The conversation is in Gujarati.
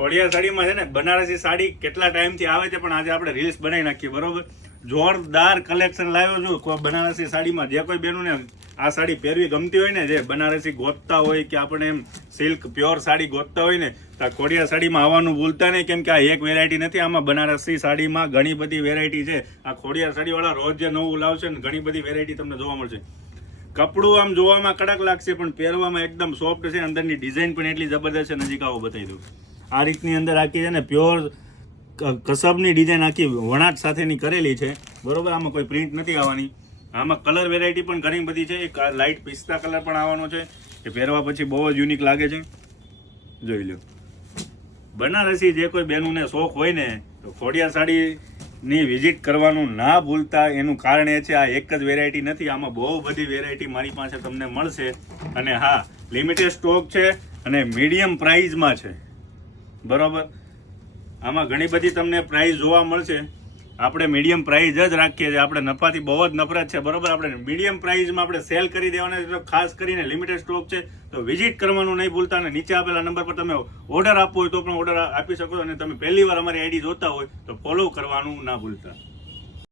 ખોડિયાર સાડીમાં છે ને બનારસી સાડી કેટલા ટાઈમથી આવે છે, પણ આજે આપણે રીલ્સ બનાવી નાખીએ, બરોબર. જોરદાર કલેક્શન લાવ્યો છું બનારસી સાડીમાં. જે કોઈ બહેનોને આ સાડી પહેરવી ગમતી હોય ને, જે બનારસી ગોતતા હોય કે આપણે એમ સિલ્ક પ્યોર સાડી ગોતતા હોય ને, તો આ ખોડિયાર સાડીમાં આવવાનું ભૂલતા નહીં, કેમ કે આ એક વેરાયટી નથી, આમાં બનારસી સાડીમાં ઘણી બધી વેરાયટી છે. આ ખોડિયાર સાડીવાળા રોજ જે નવું લાવશે ને, ઘણી બધી વેરાયટી તમને જોવા મળશે. કપડું આમ જોવામાં કડક લાગશે, પણ પહેરવામાં એકદમ સોફ્ટ છે. અંદરની ડિઝાઇન પણ એટલી જબરદસ્ત છે. નજીક આવો બતાવી દઉં. આ રીતની અંદર આખી છે ને પ્યોર કસબની ડિઝાઇન આખી વણાટ સાથેની કરેલી છે, બરોબર. આમાં કોઈ પ્રિન્ટ નથી આવવાની. આમાં કલર વેરાયટી પણ ઘણી બધી છે. એક લાઇટ પિસ્તા કલર પણ આવવાનો છે, એ પહેરવા પછી બહુ જ યુનિક લાગે છે. જોઈ લો. બનારસી જે કોઈ બહેનોને શોખ હોય ને, તો ખોડિયાર સાડીની વિઝિટ કરવાનું ના ભૂલતા. એનું કારણ એ છે, આ એક જ વેરાયટી નથી, આમાં બહુ બધી વેરાયટી મારી પાસે તમને મળશે. અને હા, લિમિટેડ સ્ટોક છે અને મીડિયમ પ્રાઇઝમાં છે, બરોબર. આમાં ઘણી બધી તમને પ્રાઇસ જોવા મળશે. આપણે મીડિયમ પ્રાઇસ જ રાખીએ છીએ. આપણે નફાથી બહુ જ નફરત છે, બરોબર. આપણે મીડિયમ પ્રાઇસમાં આપણે સેલ કરી દેવાના છે. ખાસ કરીને લિમિટેડ સ્ટોક છે, તો વિઝિટ કરવાનું નહીં ભૂલતા. અને નીચે આપેલા નંબર પર તમે ઓર્ડર આપવો હોય તો પણ ઓર્ડર આપી શકો. અને તમે પહેલી વાર અમારી આઈડી જોતા હોય તો ફોલો કરવાનું ના ભૂલતા.